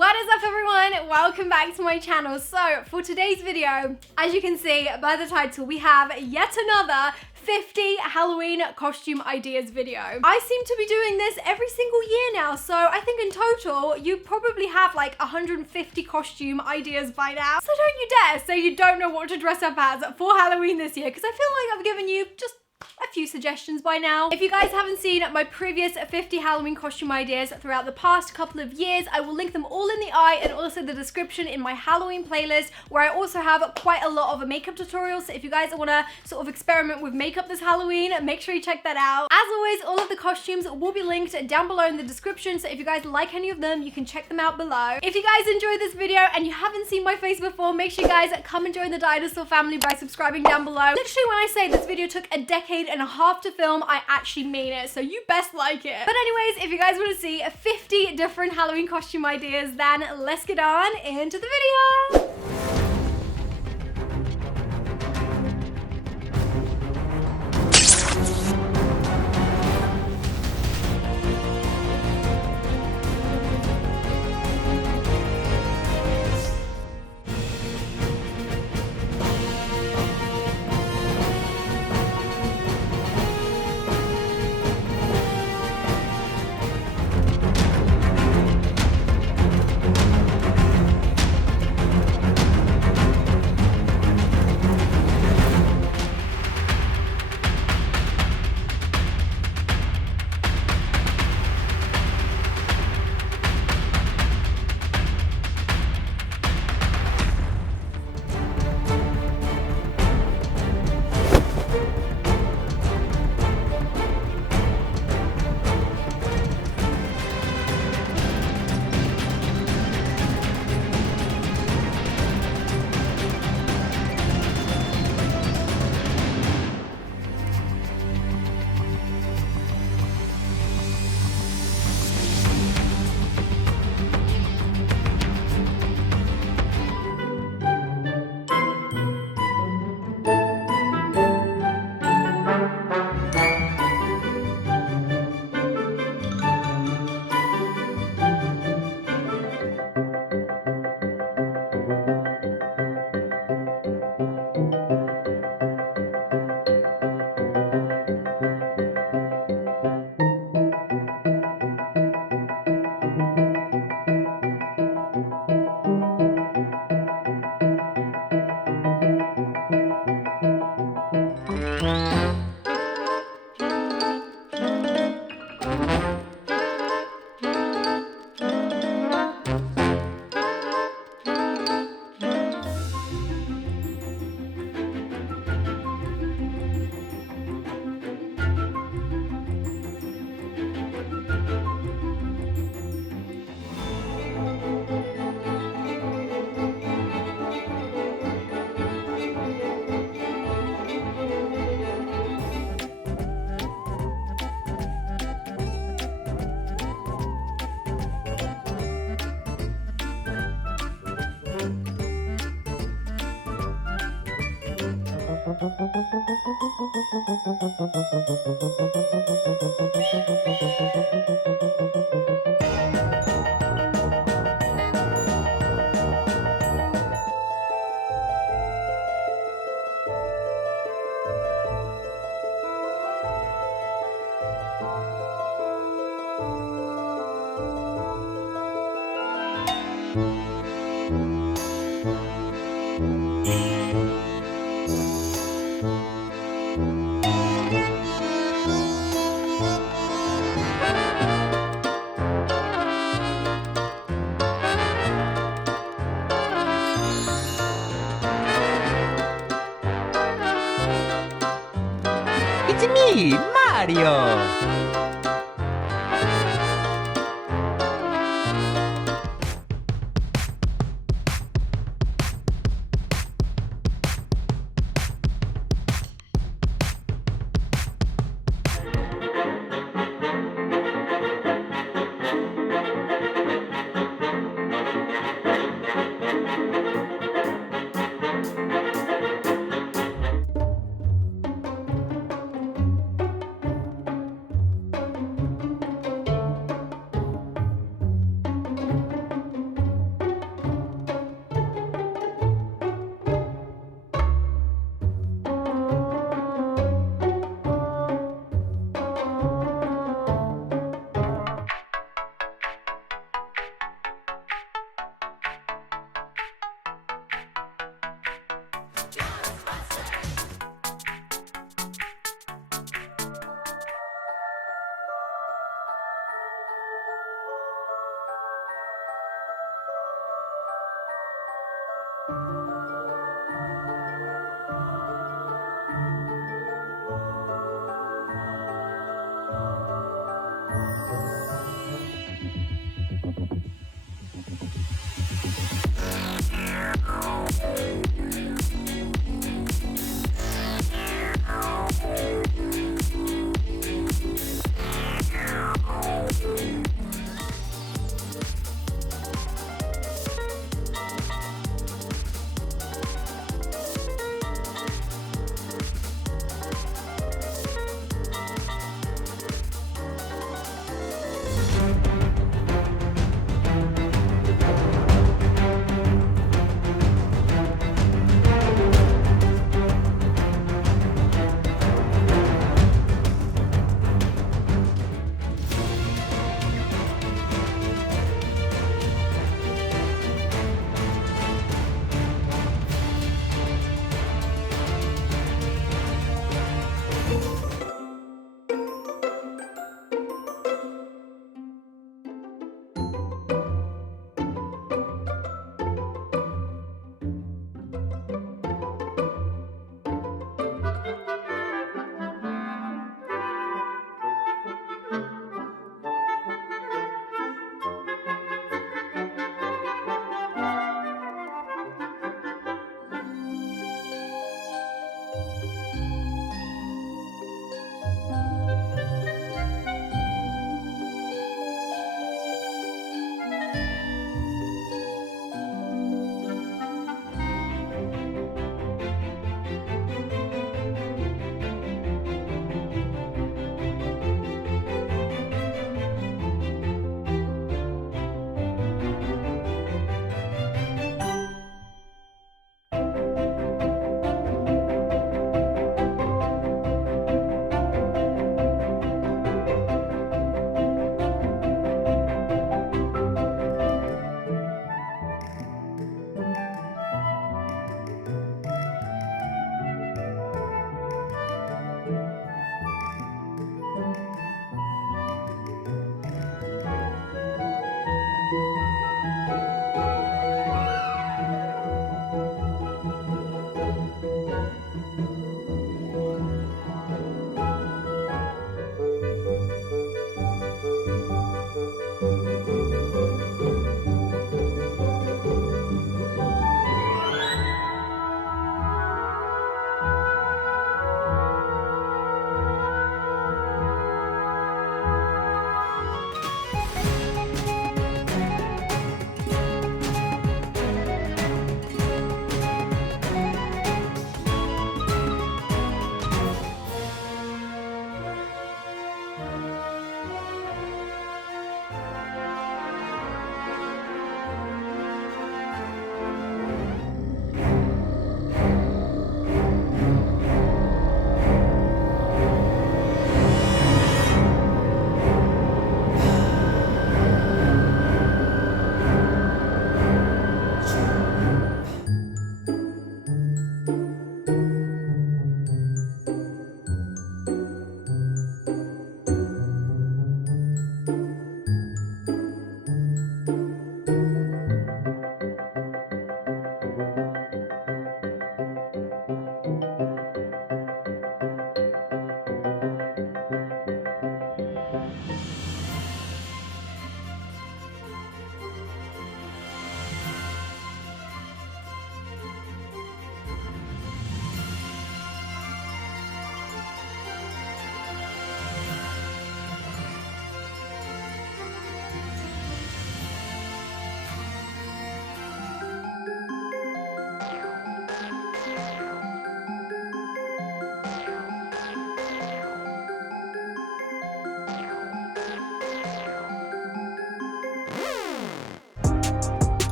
What is up everyone? Welcome back to my channel. So for today's video, as you can see by the title, we have yet another 50 Halloween costume ideas video. I seem to be doing this every single year now, so I think in total you probably have like 150 costume ideas by now. So don't you dare say you don't know what to dress up as for Halloween this year, because I feel like I've given you just a few suggestions by now. If you guys haven't seen my previous 50 Halloween costume ideas throughout the past couple of years, I will link them all in the eye and also the description in my Halloween playlist, where I also have quite a lot of makeup tutorials. So if you guys want to sort of experiment with makeup this Halloween, make sure you check that out. As always, all of the costumes will be linked down below in the description, so if you guys like any of them, you can check them out below. If you guys enjoyed this video and you haven't seen my face before, make sure you guys come and join the dinosaur family by subscribing down below. Literally, when I say this video took a decade and a half to film, I actually mean it, so you best like it. But anyways, if you guys want to see 50 different Halloween costume ideas, then let's get on into the video. It's me, Mario!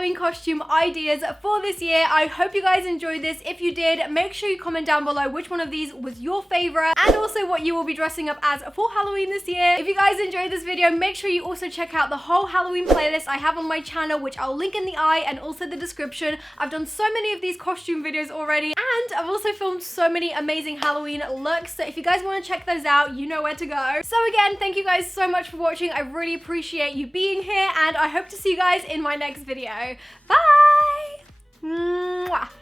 Halloween costume ideas for this year. I hope you guys enjoyed this. If you did, make sure you comment down below which one of these was your favorite and also what you will be dressing up as for Halloween this year. If you guys enjoyed this video, make sure you also check out the whole Halloween playlist I have on my channel, which I'll link in the eye and also the description. I've done so many of these costume videos already, and I've also filmed so many amazing Halloween looks, so if you guys want to check those out, you know where to go. So again, thank you guys so much for watching. I really appreciate you being here, and I hope to see you guys in my next video. Bye! Mwah.